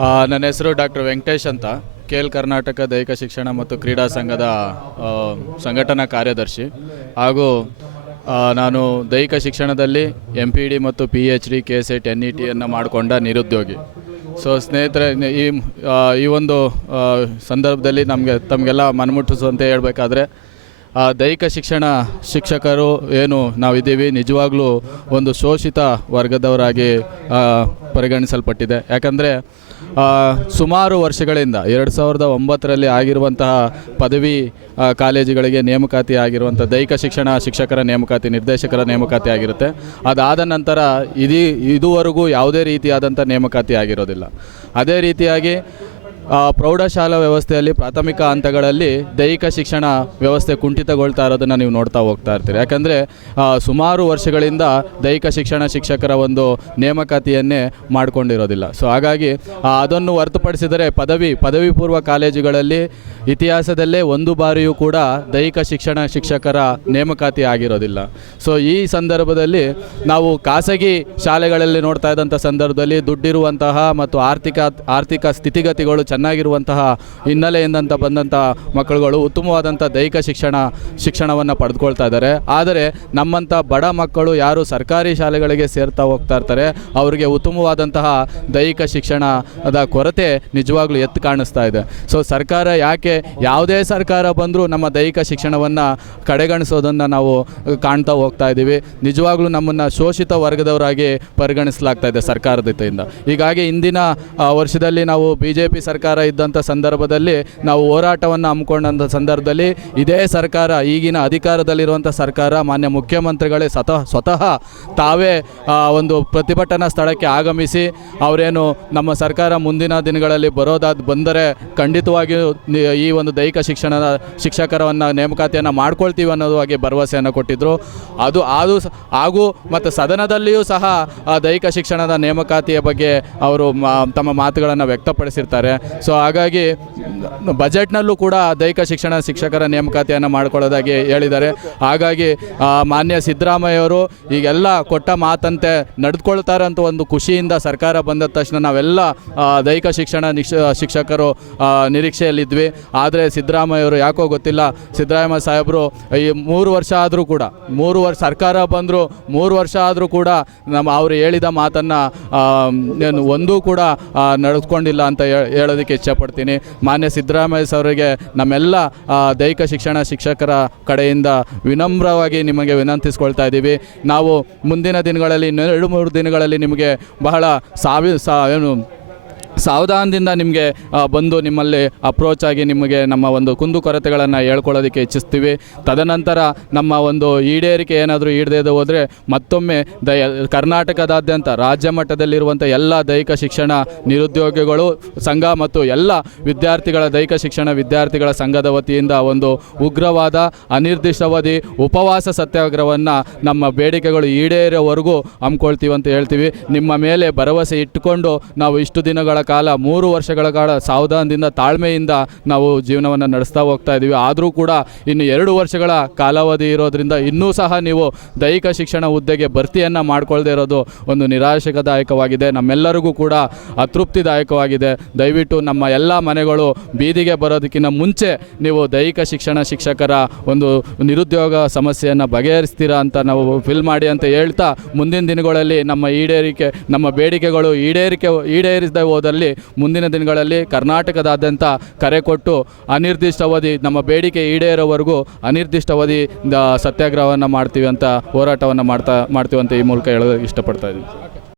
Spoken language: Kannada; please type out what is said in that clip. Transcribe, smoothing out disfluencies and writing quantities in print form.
ನನ್ನ ಹೆಸರು ಡಾಕ್ಟರ್ ವೆಂಕಟೇಶ್ ಅಂತ, KL ಕರ್ನಾಟಕ ದೈಹಿಕ ಶಿಕ್ಷಣ ಮತ್ತು ಕ್ರೀಡಾ ಸಂಘದ ಸಂಘಟನಾ ಕಾರ್ಯದರ್ಶಿ ಹಾಗೂ ನಾನು ದೈಹಿಕ ಶಿಕ್ಷಣದಲ್ಲಿ MPD ಮತ್ತು PhD KSET NETಯನ್ನು ಮಾಡಿಕೊಂಡ ನಿರುದ್ಯೋಗಿ. ಸೊ ಸ್ನೇಹಿತರೆ, ಈ ಒಂದು ಸಂದರ್ಭದಲ್ಲಿ ತಮಗೆಲ್ಲ ಮನಮುಟ್ಟಿಸುವಂತೆ ಹೇಳಬೇಕಾದ್ರೆ, ದೈಹಿಕ ಶಿಕ್ಷಣ ಶಿಕ್ಷಕರು ಏನು ನಾವಿದ್ದೀವಿ ನಿಜವಾಗ್ಲೂ ಒಂದು ಶೋಷಿತ ವರ್ಗದವರಾಗಿ ಪರಿಗಣಿಸಲ್ಪಟ್ಟಿದೆ. ಯಾಕಂದರೆ ಸುಮಾರು ವರ್ಷಗಳಿಂದ 2009ರಲ್ಲಿ ಆಗಿರುವಂತಹ ಪದವಿ ಕಾಲೇಜುಗಳಿಗೆ ನೇಮಕಾತಿ ಆಗಿರುವಂಥ ದೈಹಿಕ ಶಿಕ್ಷಣ ಶಿಕ್ಷಕರ ನೇಮಕಾತಿ, ನಿರ್ದೇಶಕರ ನೇಮಕಾತಿ ಆಗಿರುತ್ತೆ. ಅದಾದ ನಂತರ ಇದುವರೆಗೂ ಯಾವುದೇ ರೀತಿಯಾದಂಥ ನೇಮಕಾತಿ ಆಗಿರೋದಿಲ್ಲ. ಅದೇ ರೀತಿಯಾಗಿ ಪ್ರೌಢಶಾಲಾ ವ್ಯವಸ್ಥೆಯಲ್ಲಿ ಪ್ರಾಥಮಿಕ ಹಂತಗಳಲ್ಲಿ ದೈಹಿಕ ಶಿಕ್ಷಣ ವ್ಯವಸ್ಥೆ ಕುಂಠಿತಗೊಳ್ತಾ ಇರೋದನ್ನು ನೀವು ನೋಡ್ತಾ ಹೋಗ್ತಾ ಇರ್ತೀರಿ. ಯಾಕಂದರೆ ಸುಮಾರು ವರ್ಷಗಳಿಂದ ದೈಹಿಕ ಶಿಕ್ಷಣ ಶಿಕ್ಷಕರ ಒಂದು ನೇಮಕಾತಿಯನ್ನೇ ಮಾಡಿಕೊಂಡಿರೋದಿಲ್ಲ. ಸೊ ಹಾಗಾಗಿ ಅದನ್ನು ಹೊರತುಪಡಿಸಿದರೆ ಪದವಿ ಪೂರ್ವ ಕಾಲೇಜುಗಳಲ್ಲಿ ಇತಿಹಾಸದಲ್ಲೇ ಒಂದು ಬಾರಿಯೂ ಕೂಡ ದೈಹಿಕ ಶಿಕ್ಷಣ ಶಿಕ್ಷಕರ ನೇಮಕಾತಿ ಆಗಿರೋದಿಲ್ಲ. ಸೊ ಈ ಸಂದರ್ಭದಲ್ಲಿ ನಾವು ಖಾಸಗಿ ಶಾಲೆಗಳಲ್ಲಿ ನೋಡ್ತಾ ಇದ್ದಂಥ ಸಂದರ್ಭದಲ್ಲಿ ದುಡ್ಡಿರುವಂತಹ ಮತ್ತು ಆರ್ಥಿಕ ಸ್ಥಿತಿಗತಿಗಳು ಚೆನ್ನಾಗಿರುವಂತಹ ಹಿನ್ನೆಲೆಯಿಂದ ಬಂದಂಥ ಮಕ್ಕಳುಗಳು ಉತ್ತಮವಾದಂಥ ದೈಹಿಕ ಶಿಕ್ಷಣವನ್ನು ಪಡೆದುಕೊಳ್ತಾ ಇದ್ದಾರೆ. ಆದರೆ ನಮ್ಮಂಥ ಬಡ ಮಕ್ಕಳು ಯಾರು ಸರ್ಕಾರಿ ಶಾಲೆಗಳಿಗೆ ಸೇರ್ತಾ ಹೋಗ್ತಾ ಇರ್ತಾರೆ, ಅವರಿಗೆ ಉತ್ತಮವಾದಂತಹ ದೈಹಿಕ ಶಿಕ್ಷಣದ ಕೊರತೆ ನಿಜವಾಗ್ಲೂ ಎತ್ತು ಕಾಣಿಸ್ತಾ ಇದೆ. ಸೊ ಸರ್ಕಾರ ಯಾವುದೇ ಸರ್ಕಾರ ಬಂದರೂ ನಮ್ಮ ದೈಹಿಕ ಶಿಕ್ಷಣವನ್ನು ಕಡೆಗಣಿಸೋದನ್ನು ನಾವು ಕಾಣ್ತಾ ಹೋಗ್ತಾ ಇದ್ದೀವಿ. ನಿಜವಾಗ್ಲೂ ನಮ್ಮನ್ನು ಶೋಷಿತ ವರ್ಗದವರಾಗಿ ಪರಿಗಣಿಸಲಾಗ್ತಾ ಇದೆ ಸರ್ಕಾರದ ಜೊತೆಯಿಂದ. ಹೀಗಾಗಿ ಇಂದಿನ ವರ್ಷದಲ್ಲಿ ನಾವು BJP ಸರ್ಕಾರ ಇದ್ದಂಥ ಸಂದರ್ಭದಲ್ಲಿ ನಾವು ಹೋರಾಟವನ್ನು ಹಮ್ಮಿಕೊಂಡಂಥ ಸಂದರ್ಭದಲ್ಲಿ ಇದೇ ಸರ್ಕಾರ, ಈಗಿನ ಅಧಿಕಾರದಲ್ಲಿರುವಂಥ ಸರ್ಕಾರ, ಮಾನ್ಯ ಮುಖ್ಯಮಂತ್ರಿಗಳೇ ಸ್ವತಃ ತಾವೇ ಒಂದು ಪ್ರತಿಭಟನಾ ಸ್ಥಳಕ್ಕೆ ಆಗಮಿಸಿ ಅವರೇನು ನಮ್ಮ ಸರ್ಕಾರ ಮುಂದಿನ ದಿನಗಳಲ್ಲಿ ಬಂದರೆ ಖಂಡಿತವಾಗಿಯೂ ಈ ಒಂದು ದೈಹಿಕ ಶಿಕ್ಷಣದ ಶಿಕ್ಷಕರನ್ನು ನೇಮಕಾತಿಯನ್ನು ಮಾಡ್ಕೊಳ್ತೀವಿ ಅನ್ನೋದಾಗಿ ಭರವಸೆಯನ್ನು ಕೊಟ್ಟಿದ್ದರು. ಹಾಗೂ ಮತ್ತು ಸದನದಲ್ಲಿಯೂ ಸಹ ದೈಹಿಕ ಶಿಕ್ಷಣದ ನೇಮಕಾತಿಯ ಬಗ್ಗೆ ಅವರು ತಮ್ಮ ಮಾತುಗಳನ್ನು ವ್ಯಕ್ತಪಡಿಸಿರ್ತಾರೆ. ಸೊ ಹಾಗಾಗಿ ಬಜೆಟ್ನಲ್ಲೂ ಕೂಡ ದೈಹಿಕ ಶಿಕ್ಷಣ ಶಿಕ್ಷಕರ ನೇಮಕಾತಿಯನ್ನು ಮಾಡ್ಕೊಳ್ಳೋದಾಗಿ ಹೇಳಿದ್ದಾರೆ. ಹಾಗಾಗಿ ಮಾನ್ಯ ಸಿದ್ದರಾಮಯ್ಯವರು ಈಗೆಲ್ಲ ಕೊಟ್ಟ ಮಾತಂತೆ ನಡೆದುಕೊಳ್ತಾರೆ ಅಂತ ಒಂದು ಖುಷಿಯಿಂದ ಸರ್ಕಾರ ಬಂದ ತಕ್ಷಣ ನಾವೆಲ್ಲ ದೈಹಿಕ ಶಿಕ್ಷಣ ಶಿಕ್ಷಕರು ನಿರೀಕ್ಷೆಯಲ್ಲಿದ್ವಿ. ಆದರೆ ಸಿದ್ದರಾಮಯ್ಯವರು ಯಾಕೋ ಗೊತ್ತಿಲ್ಲ, ಸಿದ್ದರಾಮಯ್ಯ ಸಾಹೇಬರು ಈ 3 ವರ್ಷ ಆದರೂ ಕೂಡ ಸರ್ಕಾರ ಬಂದರು 3 ವರ್ಷ ಆದರೂ ಕೂಡ ಅವರು ಹೇಳಿದ ಮಾತನ್ನು ಒಂದೂ ಕೂಡ ನಡೆದುಕೊಂಡಿಲ್ಲ ಅಂತ ಹೇಳೋದಕ್ಕೆ ಇಚ್ಛೆಪಡ್ತೀನಿ. ಮಾನ್ಯ ಸಿದ್ದರಾಮಯ್ಯ ಅವರಿಗೆ ನಮ್ಮೆಲ್ಲ ದೈಹಿಕ ಶಿಕ್ಷಣ ಶಿಕ್ಷಕರ ಕಡೆಯಿಂದ ವಿನಮ್ರವಾಗಿ ನಿಮಗೆ ವಿನಂತಿಸ್ಕೊಳ್ತಾ ಇದ್ದೀವಿ. ನಾವು ಮುಂದಿನ ದಿನಗಳಲ್ಲಿ 2-3 ದಿನಗಳಲ್ಲಿ ನಿಮಗೆ ಬಹಳ ಸಾವಧಾನದಿಂದ ನಿಮಗೆ ಬಂದು ನಿಮ್ಮಲ್ಲಿ ಅಪ್ರೋಚ್ ಆಗಿ ನಿಮಗೆ ನಮ್ಮ ಒಂದು ಕುಂದುಕೊರತೆಗಳನ್ನು ಹೇಳ್ಕೊಳ್ಳೋದಕ್ಕೆ ಇಚ್ಛಿಸ್ತೀವಿ. ತದನಂತರ ನಮ್ಮ ಒಂದು ಈಡೇರಿಕೆ ಏನಾದರೂ ಈಡದೇ ಹೋದರೆ ಮತ್ತೊಮ್ಮೆ ಕರ್ನಾಟಕದಾದ್ಯಂತ ರಾಜ್ಯ ಮಟ್ಟದಲ್ಲಿರುವಂಥ ಎಲ್ಲ ದೈಹಿಕ ಶಿಕ್ಷಣ ನಿರುದ್ಯೋಗಿಗಳು ಸಂಘ ಮತ್ತು ಎಲ್ಲ ದೈಹಿಕ ಶಿಕ್ಷಣ ವಿದ್ಯಾರ್ಥಿಗಳ ಸಂಘದ ವತಿಯಿಂದ ಒಂದು ಉಗ್ರವಾದ ಅನಿರ್ದಿಷ್ಟಾವಧಿ ಉಪವಾಸ ಸತ್ಯಾಗ್ರಹವನ್ನು ನಮ್ಮ ಬೇಡಿಕೆಗಳು ಈಡೇರೋವರೆಗೂ ಹಮ್ಮಿಕೊಳ್ತೀವಿ ಅಂತ ಹೇಳ್ತೀವಿ. ನಿಮ್ಮ ಮೇಲೆ ಭರವಸೆ ಇಟ್ಟುಕೊಂಡು ನಾವು ಇಷ್ಟು ದಿನಗಳ ಕಾಲ 3 ವರ್ಷಗಳ ಕಾಲ ಸಾವಧಾನದಿಂದ ತಾಳ್ಮೆಯಿಂದ ನಾವು ಜೀವನವನ್ನು ನಡೆಸ್ತಾ ಹೋಗ್ತಾ ಇದ್ದೀವಿ. ಆದರೂ ಕೂಡ ಇನ್ನು 2 ವರ್ಷಗಳ ಕಾಲಾವಧಿ ಇರೋದ್ರಿಂದ ಇನ್ನೂ ಸಹ ನೀವು ದೈಹಿಕ ಶಿಕ್ಷಣ ಹುದ್ದೆಗೆ ಭರ್ತಿಯನ್ನು ಮಾಡ್ಕೊಳ್ಳದೇ ಇರೋದು ಒಂದು ನಿರಾಶಕದಾಯಕವಾಗಿದೆ, ನಮ್ಮೆಲ್ಲರಿಗೂ ಕೂಡ ಅತೃಪ್ತಿದಾಯಕವಾಗಿದೆ. ದಯವಿಟ್ಟು ನಮ್ಮ ಎಲ್ಲ ಮನೆಗಳು ಬೀದಿಗೆ ಬರೋದಕ್ಕಿಂತ ಮುಂಚೆ ನೀವು ದೈಹಿಕ ಶಿಕ್ಷಣ ಶಿಕ್ಷಕರ ಒಂದು ನಿರುದ್ಯೋಗ ಸಮಸ್ಯೆಯನ್ನು ಬಗೆಹರಿಸ್ತೀರಾ ಅಂತ ನಾವು ಫಿಲ್ ಮಾಡಿ ಅಂತ ಹೇಳ್ತಾ, ಮುಂದಿನ ದಿನಗಳಲ್ಲಿ ನಮ್ಮ ಬೇಡಿಕೆಗಳು ಈಡೇರಿಸದೆ ಹೋದಲ್ಲಿ ಮುಂದಿನ ದಿನಗಳಲ್ಲಿ ಕರ್ನಾಟಕದಾದ್ಯಂತ ಕರೆ ಕೊಟ್ಟು ಅನಿರ್ದಿಷ್ಟಾವಧಿ ನಮ್ಮ ಬೇಡಿಕೆ ಈಡೇರೋವರೆಗೂ ಅನಿರ್ದಿಷ್ಟಾವಧಿ ಸತ್ಯಾಗ್ರಹವನ್ನು ಮಾಡ್ತೀವಿ ಅಂತ ಹೋರಾಟವನ್ನು ಮಾಡ್ತೀವಿ ಅಂತ ಈ ಮೂಲಕ ಹೇಳೋದಕ್ಕೆ ಇಷ್ಟಪಡ್ತಾ ಇದ್ದೀನಿ.